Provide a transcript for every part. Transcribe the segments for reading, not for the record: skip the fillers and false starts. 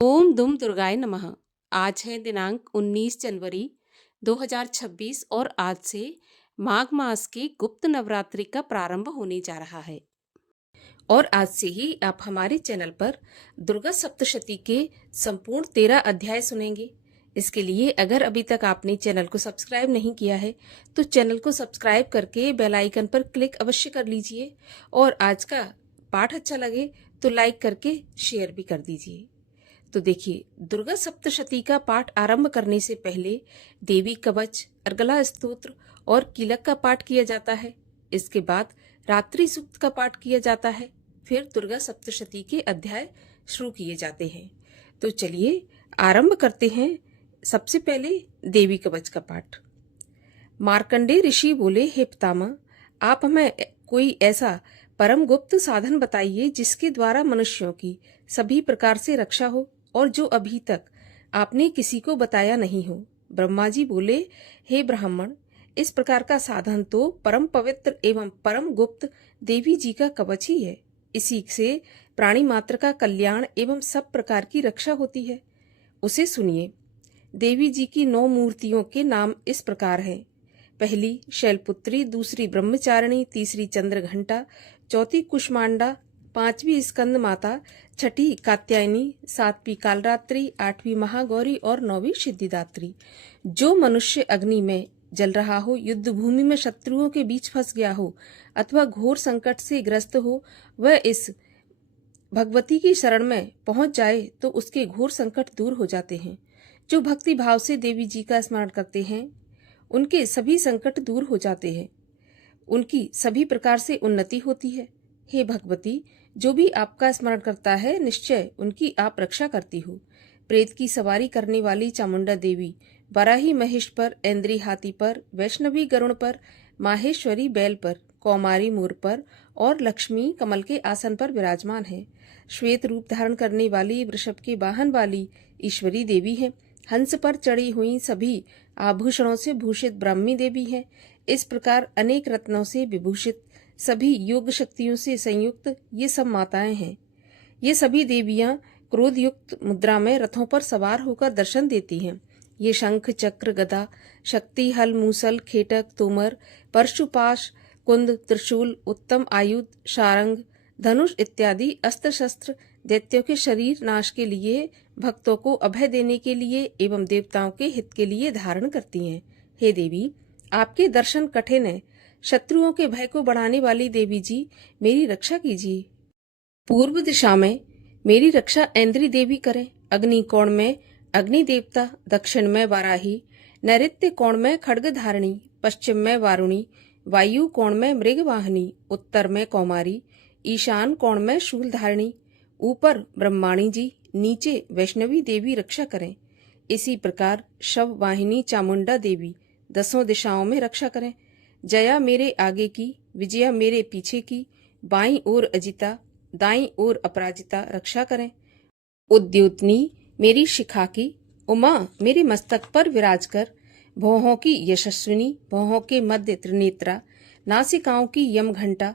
ओम दुम दुर्गाय नमः। आज है दिनांक 19 जनवरी 2026 और आज से माघ मास की गुप्त नवरात्रि का प्रारंभ होने जा रहा है। और आज से ही आप हमारे चैनल पर दुर्गा सप्तशती के संपूर्ण 13 अध्याय सुनेंगे। इसके लिए अगर अभी तक आपने चैनल को सब्सक्राइब नहीं किया है तो चैनल को सब्सक्राइब करके बेल आइकन पर क्लिक अवश्य कर लीजिए और आज का पाठ अच्छा लगे तो लाइक करके शेयर भी कर दीजिए। तो देखिए, दुर्गा सप्तशती का पाठ आरंभ करने से पहले देवी कवच, अर्गला स्तोत्र और कीलक का पाठ किया जाता है। इसके बाद रात्रि सूक्त का पाठ किया जाता है। फिर दुर्गा सप्तशती के अध्याय शुरू किए जाते हैं। तो चलिए आरंभ करते हैं। सबसे पहले देवी कवच का पाठ। मार्कंडेय ऋषि बोले, हे पितामह, आप हमें कोई ऐसा परम गुप्त साधन बताइए जिसके द्वारा मनुष्यों की सभी प्रकार से रक्षा हो और जो अभी तक आपने किसी को बताया नहीं हो। ब्रह्मा जी बोले, हे ब्राह्मण, इस प्रकार का साधन तो परम पवित्र एवं परम गुप्त देवी जी का कवच ही है। इसी से प्राणी मात्र का कल्याण एवं सब प्रकार की रक्षा होती है। उसे सुनिए। देवी जी की 9 मूर्तियों के नाम इस प्रकार हैं। पहली शैलपुत्री, दूसरी ब्रह्मचारिणी, तीसरी चंद्रघंटा, चौथी कुष्मांडा, पांचवी स्कंद माता, छठी कात्यायनी, सातवीं कालरात्रि, आठवीं महागौरी और 9वीं सिद्धिदात्री। जो मनुष्य अग्नि में जल रहा हो, युद्ध भूमि में शत्रुओं के बीच फंस गया हो अथवा घोर संकट से ग्रस्त हो, वह इस भगवती की शरण में पहुंच जाए तो उसके घोर संकट दूर हो जाते हैं। जो भक्ति भाव से देवी जी का स्मरण करते हैं उनके सभी संकट दूर हो जाते हैं, उनकी सभी प्रकार से उन्नति होती है। हे भगवती, जो भी आपका स्मरण करता है निश्चय उनकी आप रक्षा करती हो। प्रेत की सवारी करने वाली चामुंडा देवी वराही महेश पर, ऐन्द्री हाथी पर, वैष्णवी गरुण पर, माहेश्वरी बैल पर, कौमारी मोर पर और लक्ष्मी कमल के आसन पर विराजमान है। श्वेत रूप धारण करने वाली वृषभ के वाहन वाली ईश्वरी देवी है। हंस पर चढ़ी हुई सभी आभूषणों से भूषित ब्राह्मी देवी है। इस प्रकार अनेक रत्नों से विभूषित सभी योग शक्तियों से संयुक्त ये सब माताएं हैं। ये सभी देवियां क्रोध युक्त मुद्रा में रथों पर सवार होकर दर्शन देती हैं। ये शंख, चक्र, गदा, शक्ति, हल, मूसल, खेटक, तोमर, परशुपाश, कुंद, त्रिशूल, उत्तम आयुध, शारंग, धनुष इत्यादि अस्त्र शस्त्र दैत्यों के शरीर नाश के लिए, भक्तों को अभय देने के लिए एवं देवताओं के हित के लिए धारण करती हैं। हे देवी, आपके दर्शन कठिन है। शत्रुओं के भय को बढ़ाने वाली देवी जी, मेरी रक्षा कीजिए। पूर्व दिशा में मेरी रक्षा ऐन्द्री देवी करें। अग्नि कोण में अग्नि देवता, दक्षिण में वाराही, नैऋत्य कोण में खड्ग धारिणी, पश्चिम में वारुणी, वायु कोण में मृगवाहिनी, उत्तर में कौमारी, ईशान कोण में शूल धारिणी, ऊपर ब्रह्माणी जी, नीचे वैष्णवी देवी रक्षा करें। इसी प्रकार शव वाहिनी चामुंडा देवी 10 दिशाओं में रक्षा करें। जया मेरे आगे की, विजया मेरे पीछे की, बाईं ओर अजिता, दाईं ओर अपराजिता रक्षा करें। उद्योतनी मेरी शिखा की, उमा मेरे मस्तक पर विराज कर, भौहों की यशस्विनी, भौहों के मध्य त्रिनेत्रा, नासिकाओं की यम घंटा,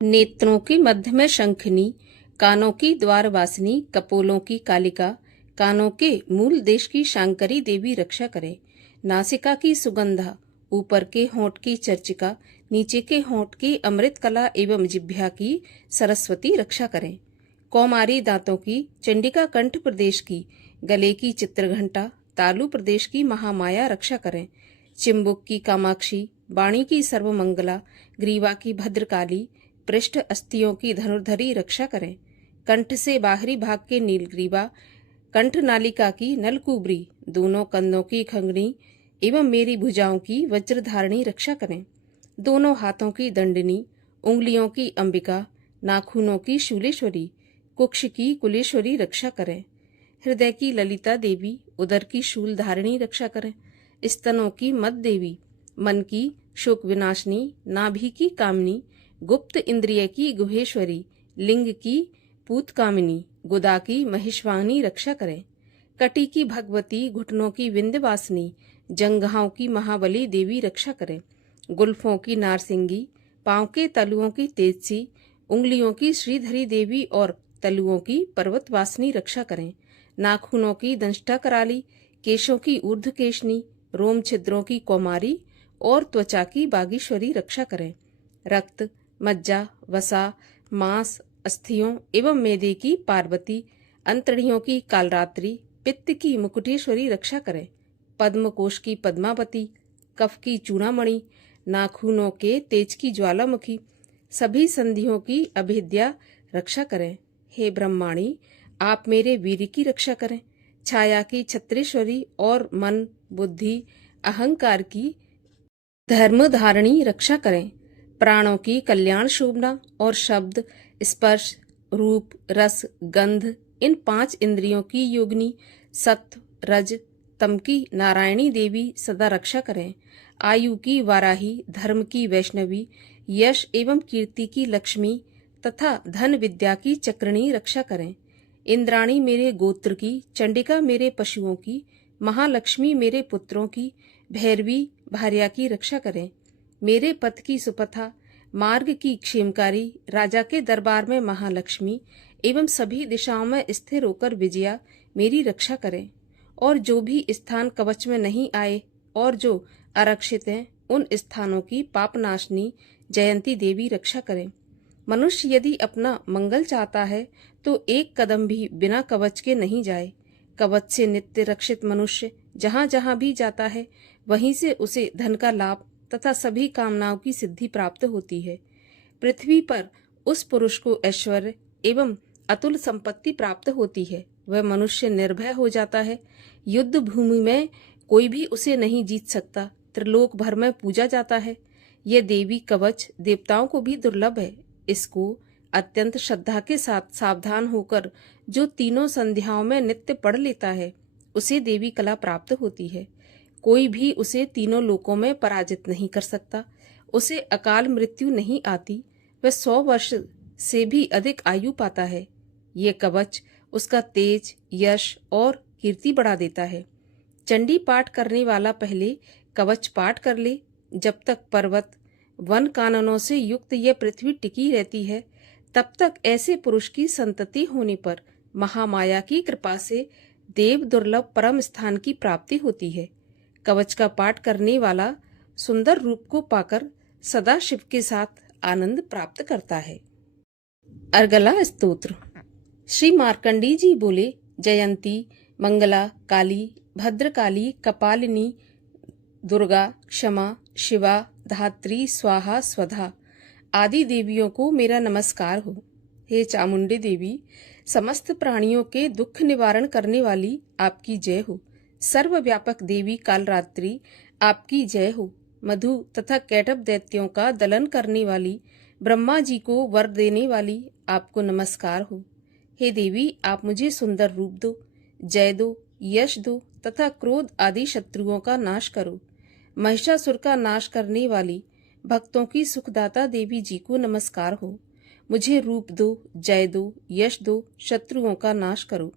नेत्रों के मध्य में शंखनी, कानों की द्वारवासिनी, कपोलों की कालिका, कानों के मूल देश की शांकरी देवी रक्षा करे। नासिका की सुगंधा, ऊपर के होंठ की चर्चिका, नीचे के होंठ की अमृत कला एवं जिह्वा की सरस्वती रक्षा करें। कौमारी दांतों की, चंडिका कंठ प्रदेश की, गले की चित्रघंटा, तालु प्रदेश की महामाया रक्षा करें। चिम्बुक की कामाक्षी, वाणी की सर्वमंगला, ग्रीवा की भद्रकाली, पृष्ठ अस्थियों की धनुर्धरी रक्षा करें। कंठ से बाहरी भाग के नीलग्रीवा, कंठ नालिका की नलकुबरी, दोनों कंधों की खंगनी एवं मेरी भुजाओं की वज्रधारणी रक्षा करें। दोनों हाथों की दंडनी, उंगलियों की अंबिका, नाखूनों की शूलेश्वरी, कुक्ष की कुलेश्वरी रक्षा करें। हृदय की ललिता देवी, उदर की शूल धारिणी रक्षा करें। स्तनों की मद देवी, मन की शोक विनाशनी, नाभि की कामनी, गुप्त इंद्रिय की गुहेश्वरी, लिंग की पूतकामिनी, गुदा की महिषवाहिनी रक्षा करें। कटी की भगवती, घुटनों की विंध्यवासिनी, जंघाओं की महाबली देवी रक्षा करें। गुल्फों की नारसिंगी, पांव के तलुओं की तेजसी, उंगलियों की श्रीधरी देवी और तलुओं की पर्वतवासिनी रक्षा करें, नाखूनों की दंष्टा कराली, केशों की ऊर्ध्व केशनी, रोम छिद्रों की कौमारी और त्वचा की बागीश्वरी रक्षा करें। रक्त, मज्जा, वसा, मांस, अस्थियों एवं मेदे की पार्वती, अंतड़ियों की कालरात्रि, पित्त की मुकुटेश्वरी रक्षा करें। पद्मकोश की पद्मावती, कफ की चूड़ामणि, नाखूनों के तेज की ज्वालामुखी, सभी संधियों की अभेद्या रक्षा करें। हे ब्रह्माणी, आप मेरे वीर की रक्षा करें, छाया की छत्रेश्वरी और मन, बुद्धि, अहंकार की धर्मधारिणी रक्षा करें। प्राणों की कल्याण शोभना और शब्द, स्पर्श, रूप, रस, गंध, इन 5 इंद्रियों की योगिनी सत्व, रज, तम की नारायणी देवी सदा रक्षा करें। आयु की वाराही, धर्म की वैष्णवी, यश एवं कीर्ति की लक्ष्मी तथा धन विद्या की चक्रणी रक्षा करें। इंद्राणी मेरे गोत्र की, चंडिका मेरे पशुओं की, महालक्ष्मी मेरे पुत्रों की, भैरवी भार्या की रक्षा करें। मेरे पथ की सुपथा, मार्ग की क्षेमकारी, राजा के दरबार में महालक्ष्मी एवं सभी दिशाओं में स्थिर होकर विजया मेरी रक्षा करें। और जो भी स्थान कवच में नहीं आए और जो आरक्षित हैं, उन स्थानों की पापनाशनी जयंती देवी रक्षा करें। मनुष्य यदि अपना मंगल चाहता है तो एक कदम भी बिना कवच के नहीं जाए। कवच से नित्य रक्षित मनुष्य जहाँ जहाँ भी जाता है, वहीं से उसे धन का लाभ तथा सभी कामनाओं की सिद्धि प्राप्त होती है। पृथ्वी पर उस पुरुष को ऐश्वर्य एवं अतुल संपत्ति प्राप्त होती है। वह मनुष्य निर्भय हो जाता है। युद्ध भूमि में कोई भी उसे नहीं जीत सकता। त्रिलोक भर में पूजा जाता है। यह देवी कवच देवताओं को भी दुर्लभ है। इसको अत्यंत श्रद्धा के साथ सावधान होकर जो तीनों संध्याओं में नित्य पढ़ लेता है, उसे देवी कला प्राप्त होती है। कोई भी उसे तीनों लोकों में पराजित नहीं कर सकता। उसे अकाल मृत्यु नहीं आती। वह 100 वर्ष से भी अधिक आयु पाता है। ये कवच उसका तेज, यश और कीर्ति बढ़ा देता है। चंडी पाठ करने वाला पहले कवच पाठ कर ले। जब तक पर्वत, वन काननों से युक्त यह पृथ्वी टिकी रहती है, तब तक ऐसे पुरुष की संतति होने पर महामाया की कृपा से देव दुर्लभ परम स्थान की प्राप्ति होती है। कवच का पाठ करने वाला सुंदर रूप को पाकर सदा शिव के साथ आनंद प्राप्त करता है। अर्गला स्तोत्र। श्री मार्कंडी जी बोले, जयंती, मंगला, काली, भद्रकाली, कपालिनी, दुर्गा, क्षमा, शिवा, धात्री, स्वाहा, स्वधा आदि देवियों को मेरा नमस्कार हो। हे चामुंडी देवी, समस्त प्राणियों के दुख निवारण करने वाली आपकी जय हो। सर्वव्यापक देवी कालरात्रि आपकी जय हो। मधु तथा कैटभ दैत्यों का दलन करने वाली, ब्रह्मा जी को वर देने वाली आपको नमस्कार हो। हे देवी, आप मुझे सुंदर रूप दो, जय दो, यश दो तथा क्रोध आदि शत्रुओं का नाश करो। महिषासुर का नाश करने वाली भक्तों की सुखदाता देवी जी को नमस्कार हो। मुझे रूप दो, जय दो, यश दो, शत्रुओं का नाश करो।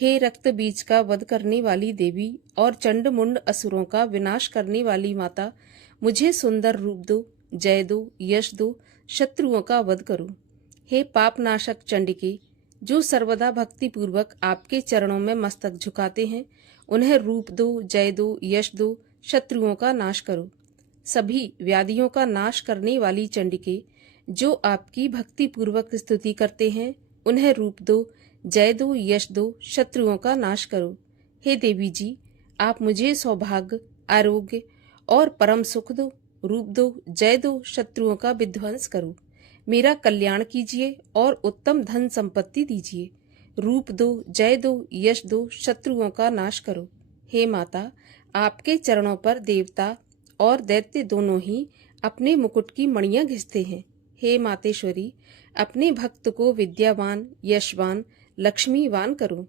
हे रक्त बीज का वध करने वाली देवी और चंड मुंड असुरों का विनाश करने वाली माता, मुझे सुंदर रूप दो, जय दो, यश दो, शत्रुओं का वध करो। हे पापनाशक चंडिके, जो सर्वदा भक्ति पूर्वक आपके चरणों में मस्तक झुकाते हैं, उन्हें रूप दो, जय दो, यश दो, शत्रुओं का नाश करो। सभी व्याधियों का नाश करने वाली चंडिके, जो आपकी भक्ति पूर्वक स्तुति करते हैं, उन्हें रूप दो, जय दो, यश दो, शत्रुओं का नाश करो। हे देवी जी, आप मुझे सौभाग्य, आरोग्य और परम सुख दो। रूप दो, जय दो, शत्रुओं का विध्वंस करो। मेरा कल्याण कीजिए और उत्तम धन संपत्ति दीजिए। रूप दो, जय दो, यश दो, शत्रुओं का नाश करो। हे माता, आपके चरणों पर देवता और दैत्य दोनों ही अपने मुकुट की मणियां घिसते हैं। हे मातेश्वरी, अपने भक्त को विद्यावान, यशवान, लक्ष्मीवान करो।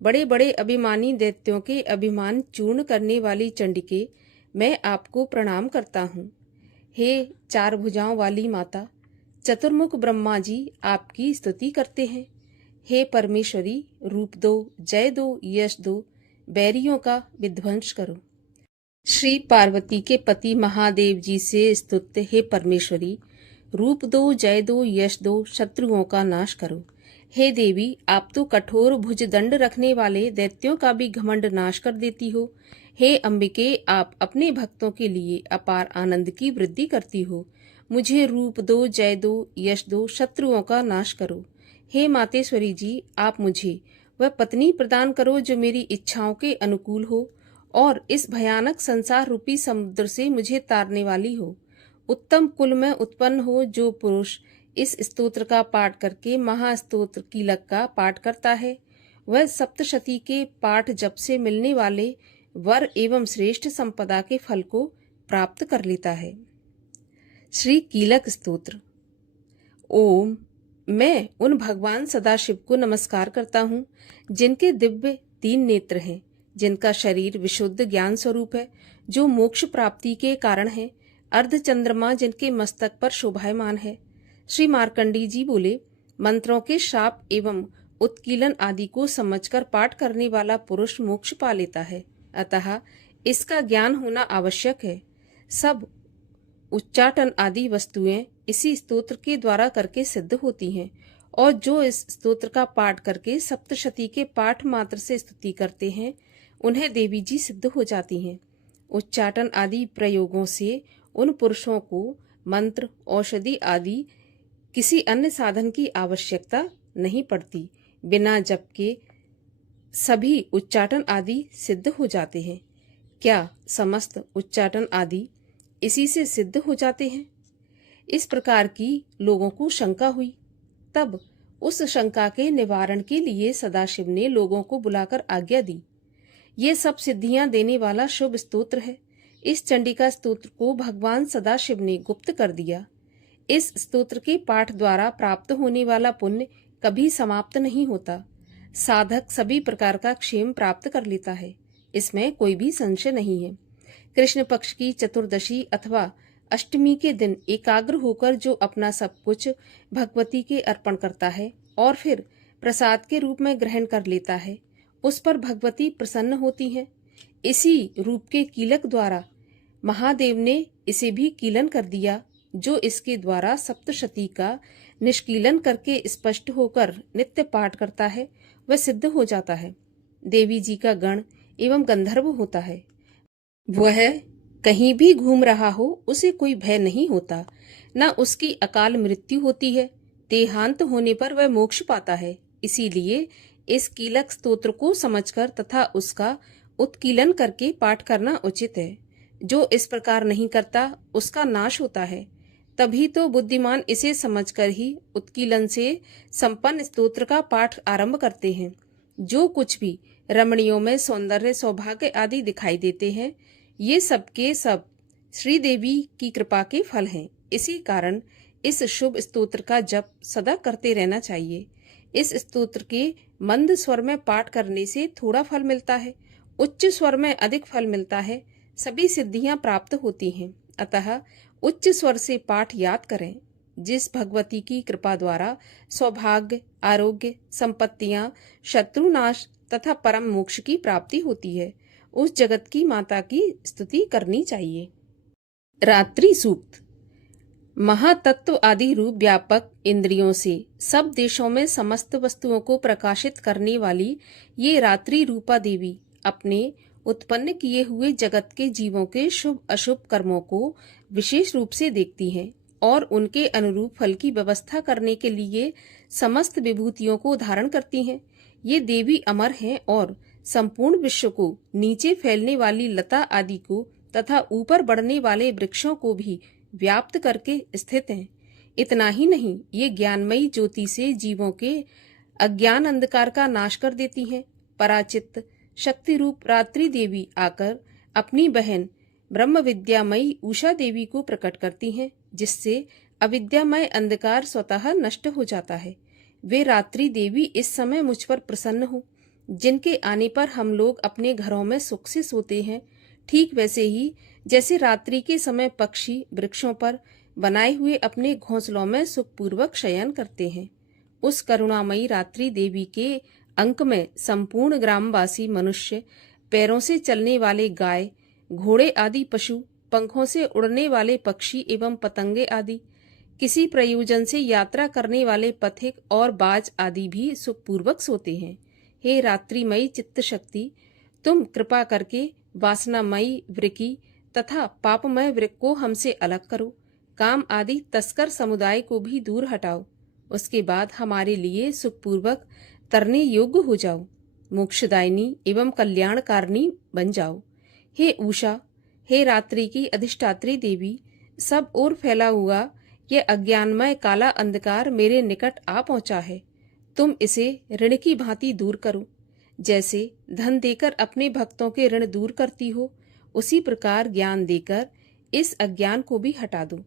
बड़े बड़े अभिमानी दैत्यों के अभिमान चूर्ण करने वाली चंडिके, मैं आपको प्रणाम करता हूँ। हे 4 भुजाओं वाली माता, चतुर्मुख ब्रह्मा जी आपकी स्तुति करते हैं। हे परमेश्वरी, रूप दो, जय दो, यश दो, बैरियों का विध्वंस करो। श्री पार्वती के पति महादेव जी से स्तुत्य हे परमेश्वरी, रूप दो, जय दो, यश दो, शत्रुओं का नाश करो। हे देवी, आप तो कठोर भुजदंड रखने वाले दैत्यों का भी घमंड नाश कर देती हो। हे अंबिके, आप अपने भक्तों के लिए अपार आनंद की वृद्धि करती हो। मुझे रूप दो, जय दो, यश दो, शत्रुओं का नाश करो। हे मातेश्वरी जी, आप मुझे वह पत्नी प्रदान करो जो मेरी इच्छाओं के अनुकूल हो और इस भयानक संसार रूपी समुद्र से मुझे तारने वाली हो। उत्तम कुल में उत्पन्न हो जो पुरुष इस स्तोत्र का पाठ करके महास्तोत्र कीलक का पाठ करता है, वह सप्तशती के पाठ जप से मिलने वाले वर एवं श्रेष्ठ संपदा के फल को प्राप्त कर लेता है। श्री कीलक स्तोत्र। ओम। मैं उन भगवान सदाशिव को नमस्कार करता हूँ जिनके दिव्य 3 नेत्र हैं, जिनका शरीर विशुद्ध ज्ञान स्वरूप है, जो मोक्ष प्राप्ति के कारण है, अर्धचंद्रमा जिनके मस्तक पर शोभायमान है। श्री मार्कंडी जी बोले, मंत्रों के शाप एवं उत्कीलन आदि को समझकर पाठ करने वाला पुरुष मोक्ष पा लेता है, अतः इसका ज्ञान होना आवश्यक है। सब उच्चाटन आदि वस्तुएं इसी स्तोत्र के द्वारा करके सिद्ध होती हैं, और जो इस स्तोत्र का पाठ करके सप्तशती के पाठ मात्र से स्तुति करते हैं, उन्हें देवी जी सिद्ध हो जाती हैं। उच्चाटन आदि प्रयोगों से उन पुरुषों को मंत्र, औषधि आदि किसी अन्य साधन की आवश्यकता नहीं पड़ती। बिना जप के सभी उच्चाटन आदि सिद्ध हो जाते हैं। क्या समस्त उच्चाटन आदि इसी से सिद्ध हो जाते हैं? इस प्रकार की लोगों को शंका हुई। तब उस शंका के निवारण के लिए सदाशिव ने लोगों को बुलाकर आज्ञा दी। ये सब सिद्धियां देने वाला शुभ स्तोत्र है। इस चंडिका स्तोत्र को भगवान सदाशिव ने गुप्त कर दिया। इस स्तोत्र के पाठ द्वारा प्राप्त होने वाला पुण्य कभी समाप्त नहीं होता। साधक सभी प्रकार का क्षेम प्राप्त कर लेता है, इसमें कोई भी संशय नहीं है। कृष्ण पक्ष की चतुर्दशी अथवा अष्टमी के दिन एकाग्र होकर जो अपना सब कुछ भगवती के अर्पण करता है और फिर प्रसाद के रूप में ग्रहण कर लेता है, उस पर भगवती प्रसन्न होती हैं। इसी रूप के कीलक द्वारा महादेव ने इसे भी कीलन कर दिया। जो इसके द्वारा सप्तशती का निष्कीलन करके स्पष्ट होकर नित्य पाठ करता है, वह सिद्ध हो जाता है। देवी जी का गण एवं गंधर्व होता है। वह कहीं भी घूम रहा हो, उसे कोई भय नहीं होता, न उसकी अकाल मृत्यु होती है। देहांत होने पर वह मोक्ष पाता है। इसीलिए इस कीलक स्तोत्र को समझकर तथा उसका उत्कीलन करके पाठ करना उचित है। जो इस प्रकार नहीं करता, उसका नाश होता है। तभी तो बुद्धिमान इसे समझकर ही उत्कीलन से संपन्न स्तोत्र का पाठ आरंभ करते हैं। जो कुछ भी रमणियों में सौंदर्य, सौभाग्य आदि दिखाई देते हैं, ये सब के सब श्रीदेवी की कृपा के फल हैं। इसी कारण इस शुभ स्तोत्र का जप सदा करते रहना चाहिए। इस स्तोत्र के मंद स्वर में पाठ करने से थोड़ा फल मिलता है, उच्च स्वर में अधिक फल मिलता है। सभी सिद्धियां प्राप्त होती हैं, अतः उच्च स्वर से पाठ याद करें। जिस भगवती की कृपा द्वारा सौभाग्य, आरोग्य, संपत्तियां, शत्रुनाश तथा परम मोक्ष की प्राप्ति होती है, उस जगत की माता की स्तुति करनी चाहिए। रात्रि सूक्त। महातत्व आदि रूप व्यापक इंद्रियों से सब देशों में समस्त वस्तुओं को प्रकाशित करने वाली ये रात्रि रूपा देवी अपने उत्पन्न किए हुए जगत के जीवों के शुभ अशुभ कर्मों को विशेष रूप से देखती हैं और उनके अनुरूप फल की व्यवस्था करने के लिए समस्त विभूतियों को धारण करती हैं। ये देवी अमर हैं और संपूर्ण विश्व को, नीचे फैलने वाली लता आदि को तथा ऊपर बढ़ने वाले वृक्षों को भी व्याप्त करके स्थित हैं। इतना ही नहीं, ये ज्ञानमयी ज्योति से जीवों के अज्ञान अंधकार का नाश कर देती हैं। पराचित शक्ति रूप रात्रि देवी आकर अपनी बहन ब्रह्म विद्यामयी उषा देवी को प्रकट करती हैं, जिससे अविद्यामय अंधकार स्वतः नष्ट हो जाता है। वे रात्रि देवी इस समय मुझ पर प्रसन्न हो, जिनके आने पर हम लोग अपने घरों में सुख से सोते हैं, ठीक वैसे ही जैसे रात्रि के समय पक्षी वृक्षों पर बनाए हुए अपने घोंसलों में सुखपूर्वक शयन करते हैं। उस करुणामयी रात्रि देवी के अंक में संपूर्ण ग्रामवासी मनुष्य, पैरों से चलने वाले गाय, घोड़े आदि पशु, पंखों से उड़ने वाले पक्षी एवं पतंगे आदि, किसी प्रयोजन से यात्रा करने वाले पथिक और बाज आदि भी सुखपूर्वक सोते हैं। हे रात्रिमयी चित्त शक्ति, तुम कृपा करके वासनामयी वृक्की तथा पापमय वृक्क को हमसे अलग करो। काम आदि तस्कर समुदाय को भी दूर हटाओ। उसके बाद हमारे लिए सुखपूर्वक तरने योग्य हो जाओ। मोक्षदायिनी एवं कल्याणकारिणी बन जाओ। हे उषा, हे रात्रि की अधिष्ठात्री देवी, सब ओर फैला हुआ यह अज्ञानमय काला अंधकार मेरे निकट आ पहुंचा है। तुम इसे ऋण की भांति दूर करो। जैसे धन देकर अपने भक्तों के ऋण दूर करती हो, उसी प्रकार ज्ञान देकर इस अज्ञान को भी हटा दो।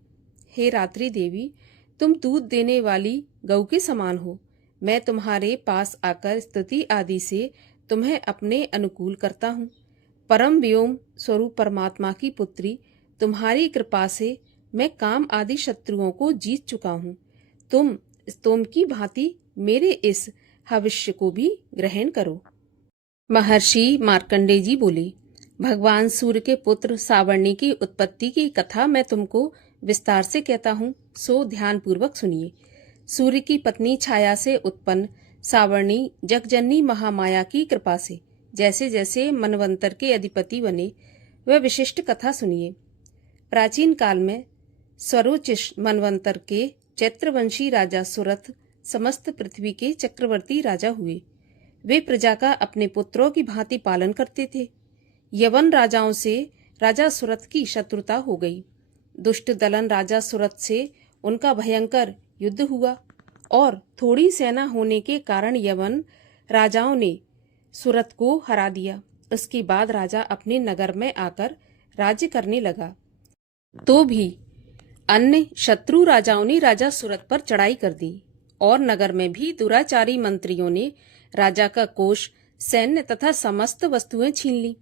हे रात्रि देवी, तुम दूध देने वाली गऊ के समान हो। मैं तुम्हारे पास आकर स्तुति आदि से तुम्हें अपने अनुकूल करता हूँ। परम व्योम स्वरूप परमात्मा की पुत्री, तुम्हारी कृपा से मैं काम आदि शत्रुओं को जीत चुका हूँ। तुम स्तोम की भांति मेरे इस भविष्य को भी ग्रहण करो। महर्षि मार्कंडेय जी बोले, भगवान सूर्य के पुत्र सावर्णी की उत्पत्ति की कथा मैं तुमको विस्तार से कहता हूँ, सो ध्यान पूर्वक सुनिए। सूर्य की पत्नी छाया से उत्पन्न सावर्णी जगजननी महामाया की कृपा से जैसे जैसे मनवंतर के अधिपति बने, वह विशिष्ट कथा सुनिए। प्राचीन काल में स्वरोचिष मनवंतर के चैत्रवंशी राजा सुरथ समस्त पृथ्वी के चक्रवर्ती राजा हुए। वे प्रजा का अपने पुत्रों की भांति पालन करते थे। यवन राजाओं से राजा सुरथ की शत्रुता हो गई। दुष्ट दलन राजा सुरथ से उनका भयंकर युद्ध हुआ और थोड़ी सेना होने के कारण यवन राजाओं ने सुरथ को हरा दिया। उसके बाद राजा अपने नगर में आकर राज्य करने लगा, तो भी अन्य शत्रु राजाओं ने राजा सुरथ पर चढ़ाई कर दी और नगर में भी दुराचारी मंत्रियों ने राजा का कोष, सैन्य तथा समस्त वस्तुएं छीन ली।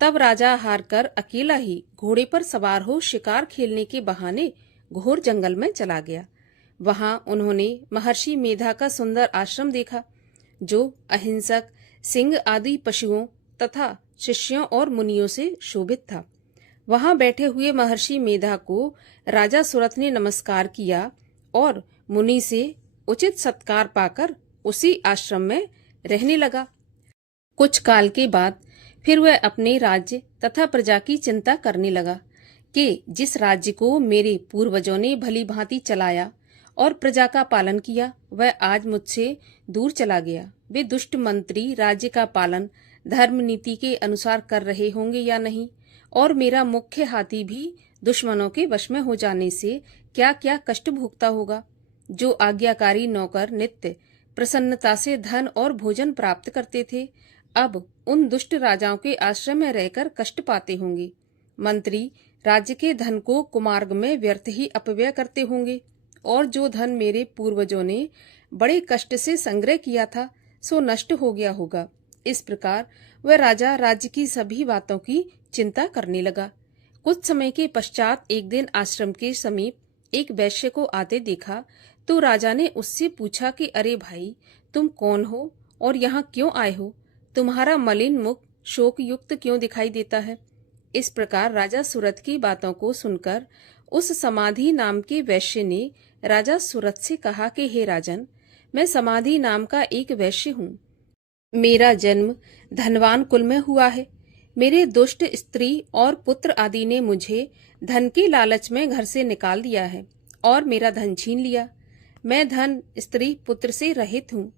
तब राजा हारकर अकेला ही घोड़े पर सवार हो शिकार खेलने के बहाने घोर जंगल में चला गया। वहां उन्होंने महर्षि मेधा का सुंदर आश्रम देखा, जो अहिंसक सिंह आदि पशुओं तथा शिष्यों और मुनियों से शोभित था। वहां बैठे हुए महर्षि मेधा को राजा सुरथ ने नमस्कार किया और मुनि से उचित सत्कार पाकर उसी आश्रम में रहने लगा। कुछ काल के बाद फिर वह अपने राज्य तथा प्रजा की चिंता करने लगा कि जिस राज्य को मेरे पूर्वजों ने भली भांति चलाया और प्रजा का पालन किया, वह आज मुझसे दूर चला गया। वे दुष्ट मंत्री राज्य का पालन धर्म नीति के अनुसार कर रहे होंगे या नहीं, और मेरा मुख्य हाथी भी दुश्मनों के वश में हो जाने से क्या क्या कष्ट भोगता होगा। जो आज्ञाकारी नौकर नित्य प्रसन्नता से धन और भोजन प्राप्त करते थे, अब उन दुष्ट राजाओं के आश्रय में रहकर कष्ट पाते होंगे। मंत्री राज्य के धन को कुमार्ग में व्यर्थ ही अपव्यय करते होंगे, और जो धन मेरे पूर्वजों ने बड़े कष्ट से संग्रह किया था, सो नष्ट हो गया होगा। इस प्रकार वह राजा राज्य की सभी बातों की चिंता करने लगा। कुछ समय के पश्चात एक दिन आश्रम के समीप एक वैश्य को आते देखा, तो राजा ने उससे पूछा कि अरे भाई, तुम कौन हो और यहाँ क्यों आए हो? तुम्हारा मलिन मुख शोक युक्त क्यों दिखाई देता है? इस प्रकार राजा सुरथ की बातों को सुनकर उस समाधि नाम के वैश्य ने राजा सुरथ से कहा कि हे राजन, मैं समाधि नाम का एक वैश्य हूँ। मेरा जन्म धनवान कुल में हुआ है। मेरे दुष्ट स्त्री और पुत्र आदि ने मुझे धन के लालच में घर से निकाल दिया है और मेरा धन छीन लिया। मैं धन, स्त्री, पुत्र से रहित हूँ।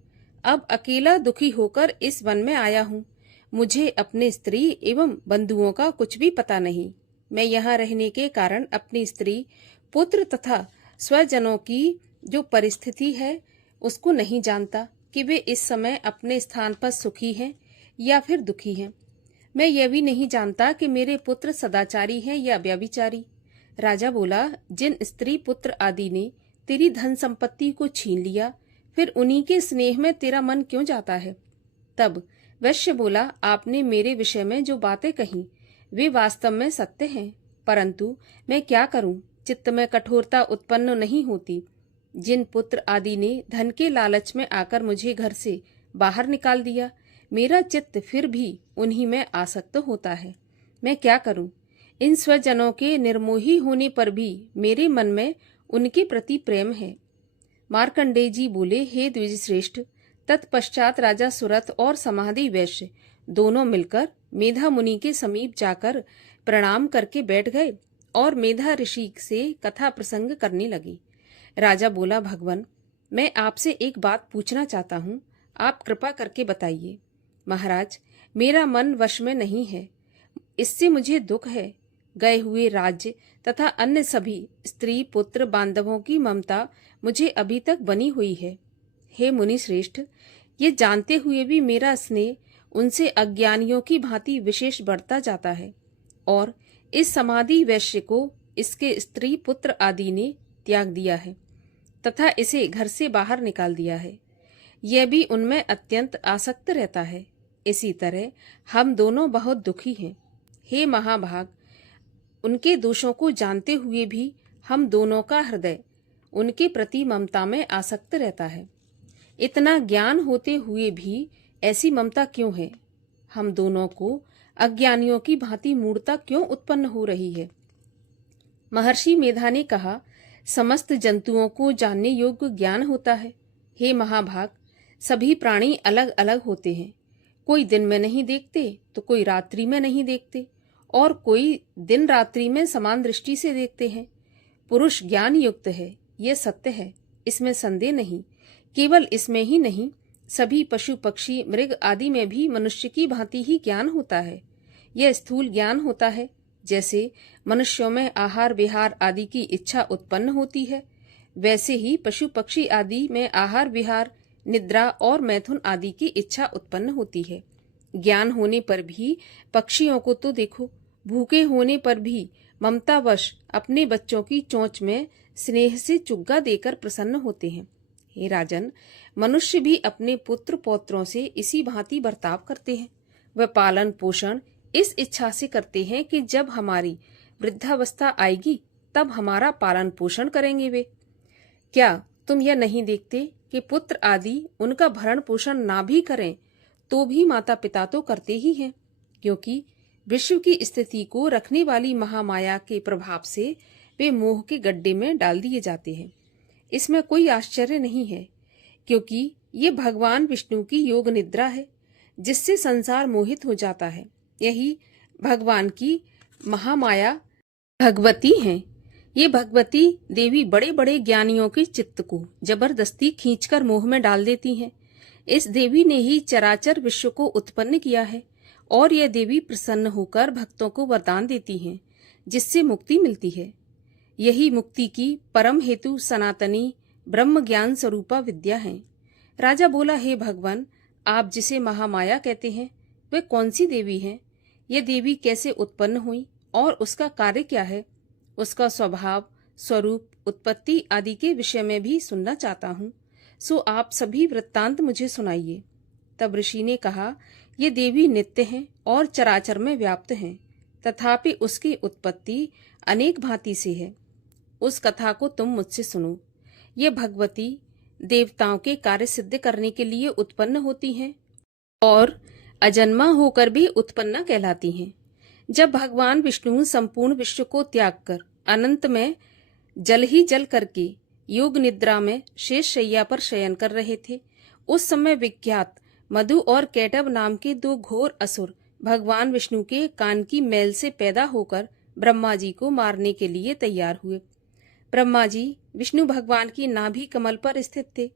अब अकेला दुखी होकर इस वन में आया हूँ। मुझे अपने स्त्री एवं बंधुओं का कुछ भी पता नहीं। मैं यहाँ रहने के कारण अपनी स्त्री, पुत्र तथा स्वजनों की जो परिस्थिति है उसको नहीं जानता कि वे इस समय अपने स्थान पर सुखी हैं या फिर दुखी हैं। मैं यह भी नहीं जानता कि मेरे पुत्र सदाचारी हैं या व्यभिचारी। राजा बोला, जिन स्त्री पुत्र आदि ने तेरी धन संपत्ति को छीन लिया, फिर उन्हीं के स्नेह में तेरा मन क्यों जाता है? तब वैश्य बोला, आपने मेरे विषय में जो बातें कही वे वास्तव में सत्य हैं, परंतु मैं क्या करूं, चित्त में कठोरता उत्पन्न नहीं होती। जिन पुत्र आदि ने धन के लालच में आकर मुझे घर से बाहर निकाल दिया, मेरा चित्त फिर भी उन्हीं में आसक्त होता है। मैं क्या करूं? इन स्वजनों के निर्मोही होने पर भी मेरे मन में उनके प्रति प्रेम है। मार्कंडेय जी बोले, हे द्विजश्रेष्ठ, तत्पश्चात राजा सुरथ और समाधि वैश्य दोनों मिलकर मेधा मुनि के समीप जाकर प्रणाम करके बैठ गए और मेधा ऋषि से कथा प्रसंग करने लगे। राजा बोला, भगवान, मैं आपसे एक बात पूछना चाहता हूँ, आप कृपा करके बताइए। महाराज, मेरा मन वश में नहीं है, इससे मुझे दुख है। गए हुए राज्य तथा अन्य सभी स्त्री पुत्र बांधवों की ममता मुझे अभी तक बनी हुई है। हे मुनि श्रेष्ठ, ये जानते हुए भी मेरा स्नेह उनसे अज्ञानियों की भांति विशेष बढ़ता जाता है और इस समाधि वैश्य को इसके स्त्री पुत्र आदि ने त्याग दिया है तथा इसे घर से बाहर निकाल दिया है। यह भी उनमें अत्यंत आसक्त रहता है। इसी तरह हम दोनों बहुत दुखी हैं। हे महाभाग, उनके दोषों को जानते हुए भी हम दोनों का हृदय उनके प्रति ममता में आसक्त रहता है। इतना ज्ञान होते हुए भी ऐसी ममता क्यों है? हम दोनों को अज्ञानियों की भांति मूढ़ता क्यों उत्पन्न हो रही है? महर्षि मेधा ने कहा, समस्त जंतुओं को जानने योग्य ज्ञान होता है। हे महाभाग, सभी प्राणी अलग अलग होते हैं। कोई दिन में नहीं देखते तो कोई रात्रि में नहीं देखते और कोई दिन रात्रि में समान दृष्टि से देखते हैं। पुरुष ज्ञान युक्त है, यह सत्य है, इसमें संदेह नहीं। केवल इसमें ही नहीं, सभी पशु पक्षी मृग आदि में भी मनुष्य की भांति ही ज्ञान होता है। यह स्थूल ज्ञान होता है। जैसे मनुष्यों में आहार विहार आदि की इच्छा उत्पन्न होती है, वैसे ही पशु पक्षी आदि में आहार विहार, निद्रा और मैथुन आदि की इच्छा उत्पन्न होती है। ज्ञान होने पर भी पक्षियों को तो देखो, भूखे होने पर भी ममतावश अपने बच्चों की चोंच में स्नेह से चुग्गा देकर प्रसन्न होते हैं। हे राजन, मनुष्य भी अपने पुत्र पौत्रों से इसी भांति बर्ताव करते हैं। वह पालन पोषण इस इच्छा से करते हैं कि जब हमारी वृद्धावस्था आएगी तब हमारा पालन पोषण करेंगे वे। क्या तुम यह नहीं देखते कि पुत्र आदि उनका भरण पोषण ना भी करें तो भी माता पिता तो करते ही हैं, क्योंकि विश्व की स्थिति को रखने वाली महामाया के प्रभाव से वे मोह के गड्ढे में डाल दिए जाते हैं। इसमें कोई आश्चर्य नहीं है, क्योंकि ये भगवान विष्णु की योग निद्रा है जिससे संसार मोहित हो जाता है। यही भगवान की महामाया भगवती हैं। ये भगवती देवी बड़े बड़े ज्ञानियों के चित्त को जबरदस्ती खींचकर मोह में डाल देती हैं। इस देवी ने ही चराचर विश्व को उत्पन्न किया है और यह देवी प्रसन्न होकर भक्तों को वरदान देती हैं, जिससे मुक्ति मिलती है। यही मुक्ति की परम हेतु सनातनी ब्रह्म ज्ञान स्वरूपा विद्या है। राजा बोला, हे भगवान, आप जिसे महामाया कहते हैं वह कौन सी देवी है? यह देवी कैसे उत्पन्न हुई और उसका कार्य क्या है? उसका स्वभाव, स्वरूप, उत्पत्ति आदि के विषय में भी सुनना चाहता हूँ, सो आप सभी वृत्तांत मुझे सुनाइए। तब ऋषि ने कहा, ये देवी नित्य हैं और चराचर में व्याप्त हैं, तथापि उसकी उत्पत्ति अनेक भांति से है। उस कथा को तुम मुझसे सुनो। ये भगवती देवताओं के कार्य सिद्ध करने के लिए उत्पन्न होती हैं और अजन्मा होकर भी उत्पन्न कहलाती हैं। जब भगवान विष्णु संपूर्ण विश्व को त्याग कर अनंत में जल ही जल करके योग निद्रा में शेष शैया पर शयन कर रहे थे, उस समय विख्यात मधु और कैटव नाम के दो घोर असुर भगवान विष्णु के कान की मैल से पैदा होकर ब्रह्मा जी को मारने के लिए तैयार हुए। ब्रह्मा जी विष्णु भगवान की नाभि कमल पर स्थित थे।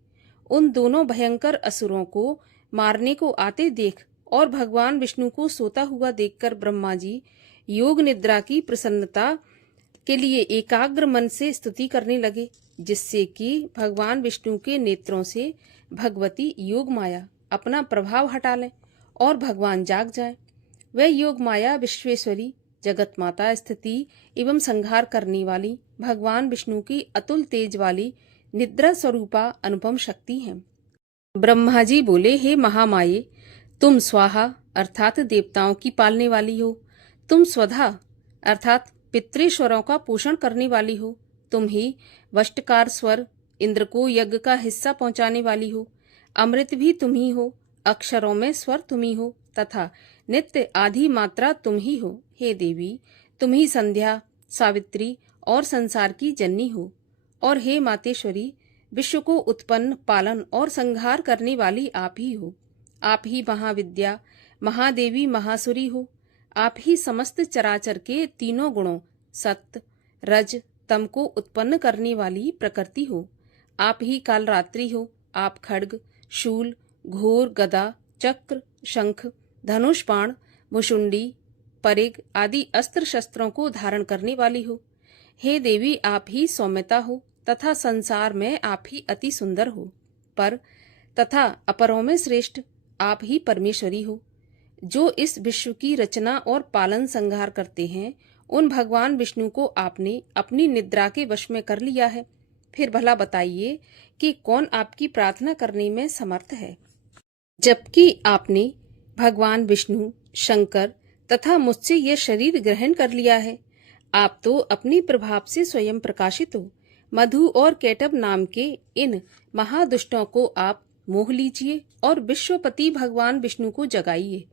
उन दोनों भयंकर असुरों को मारने को आते देख और भगवान विष्णु को सोता हुआ देखकर ब्रह्मा जी योग निद्रा की प्रसन्नता के लिए एकाग्र मन से स्तुति करने लगे, जिससे कि भगवान विष्णु के नेत्रों से भगवती योग माया अपना प्रभाव हटा लें और भगवान जाग जाए। वह योग माया विश्वेश्वरी, जगत माता, स्थिति एवं संहार करने वाली भगवान विष्णु की अतुल तेज वाली निद्रा स्वरूपा अनुपम शक्ति है। ब्रह्मा जी बोले, हे महामाये, तुम स्वाहा अर्थात देवताओं की पालने वाली हो। तुम स्वधा अर्थात पितृश्वरों का पोषण करने वाली हो। तुम ही वष्टकार स्वर इंद्र को यज्ञ का हिस्सा पहुंचाने वाली हो। अमृत भी तुम ही हो, अक्षरों में स्वर तुम ही हो तथा नित्य आधी मात्रा तुम ही हो। हे देवी, तुम ही संध्या, सावित्री और संसार की जननी हो और हे मातेश्वरी, विश्व को उत्पन्न, पालन और संहार करने वाली आप ही हो। आप ही महाविद्या, महादेवी, महासुरी हो। आप ही समस्त चराचर के तीनों गुणों सत्य, रज, तम को उत्पन्न करने वाली प्रकृति हो। आप ही कालरात्रि हो। आप खड्ग, शूल, घोर, गदा, चक्र, शंख, धनुष, बाण, मुशुंडी, परिग आदि अस्त्र शस्त्रों को धारण करने वाली हो। हे देवी, आप ही सौम्यता हो तथा संसार में आप ही अति सुंदर हो। पर तथा अपरों में श्रेष्ठ आप ही परमेश्वरी हो। जो इस विश्व की रचना और पालन संहार करते हैं, उन भगवान विष्णु को आपने अपनी निद्रा के वश में कर लिया है। फिर भला बताइए कि कौन आपकी प्रार्थना करने में समर्थ है, जबकि आपने भगवान विष्णु, शंकर तथा मुझसे यह शरीर ग्रहण कर लिया है। आप तो अपनी प्रभाव से स्वयं प्रकाशित हो। मधु और केटब नाम के इन महादुष्टों को आप मोह लीजिए और विश्वपति भगवान विष्णु को जगाइए।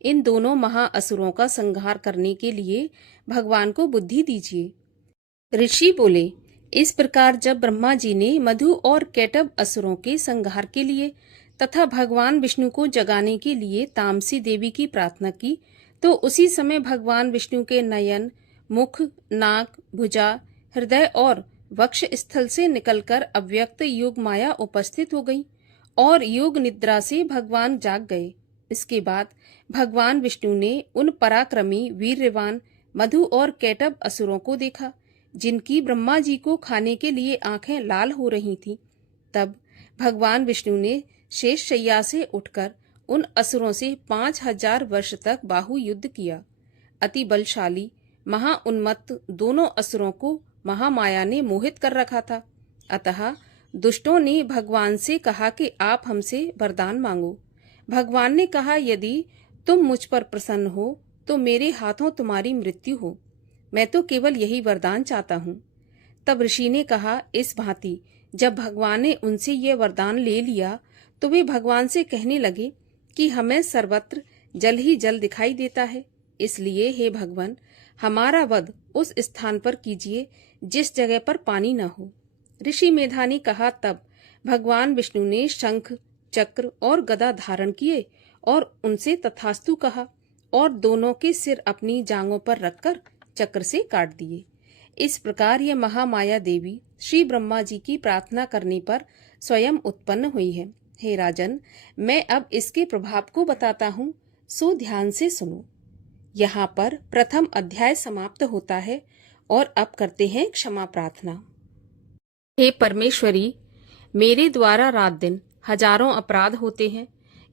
इन दोनों महाअसुरों का संहार करने के लिए भगवान को बुद्धि दीजिए। ऋषि बोले, इस प्रकार जब ब्रह्मा जी ने मधु और केटब असुरों के संहार के लिए तथा भगवान विष्णु को जगाने के लिए तामसी देवी की प्रार्थना की, तो उसी समय भगवान विष्णु के नयन, मुख, नाक, भुजा, हृदय और वक्ष स्थल से निकलकर अव्यक्त योग माया उपस्थित हो गई और योग निद्रा से भगवान जाग गए। इसके बाद भगवान विष्णु ने उन पराक्रमी, वीर्यवान मधु और केटब असुरों को देखा, जिनकी ब्रह्मा जी को खाने के लिए आंखें लाल हो रही थीं। तब भगवान विष्णु ने शेष शैया से उठकर उन असुरों से 5000 वर्ष तक बाहु युद्ध किया। अति बलशाली, महाउन्मत्त दोनों असुरों को महामाया ने मोहित कर रखा था। अतः दुष्टों ने भगवान से कहा कि आप हमसे वरदान मांगो। भगवान ने कहा, यदि तुम मुझ पर प्रसन्न हो तो मेरे हाथों तुम्हारी मृत्यु हो। मैं तो केवल यही वरदान चाहता हूँ। तब ऋषि ने कहा, इस भांति जब भगवान ने उनसे यह वरदान ले लिया तो वे भगवान से कहने लगे कि हमें सर्वत्र जल ही जल दिखाई देता है, इसलिए हे भगवान, हमारा वध उस स्थान पर कीजिए जिस जगह पर पानी न हो। ऋषि मेधा ने कहा, तब भगवान विष्णु ने शंख, चक्र और गदा धारण किए और उनसे तथास्तु कहा और दोनों के सिर अपनी जांघों पर रखकर चक्र से काट दिए। इस प्रकार यह महामाया देवी श्री ब्रह्मा जी की प्रार्थना करने पर स्वयं उत्पन्न हुई है। हे राजन, मैं अब इसके प्रभाव को बताता हूँ, सो ध्यान से सुनो। यहाँ पर प्रथम अध्याय समाप्त होता है और अब करते हैं क्षमा प्रार्थना। हे परमेश्वरी, मेरे द्वारा रात दिन हजारों अपराध होते हैं।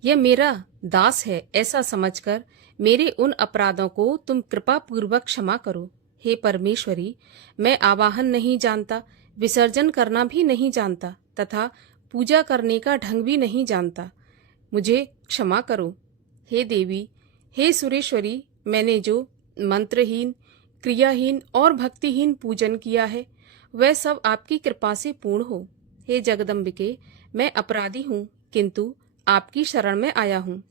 यह मेरा दास है ऐसा समझकर मेरे उन अपराधों को तुम कृपा पूर्वक क्षमा करो। हे परमेश्वरी, मैं आवाहन नहीं जानता, विसर्जन करना भी नहीं जानता तथा पूजा करने का ढंग भी नहीं जानता। मुझे क्षमा करो। हे देवी, हे सुरेश्वरी, मैंने जो मंत्रहीन, क्रियाहीन और भक्तिहीन पूजन किया है वह सब आपकी कृपा से पूर्ण हो। हे जगदम्बिके, मैं अपराधी हूँ, किंतु आपकी शरण में आया हूँ।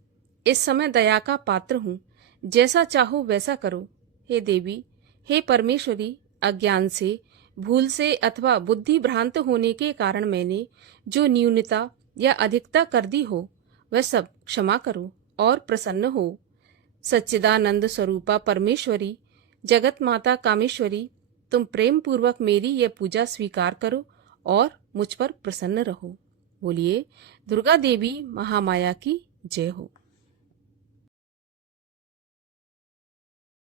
इस समय दया का पात्र हूँ, जैसा चाहो वैसा करो। हे देवी, हे परमेश्वरी, अज्ञान से, भूल से अथवा बुद्धि भ्रांत होने के कारण मैंने जो न्यूनता या अधिकता कर दी हो वह सब क्षमा करो और प्रसन्न हो। सच्चिदानंद स्वरूपा परमेश्वरी, जगत माता कामेश्वरी, तुम प्रेम पूर्वक मेरी यह पूजा स्वीकार करो और मुझ पर प्रसन्न रहो। बोलिए दुर्गा देवी महामाया की जय हो।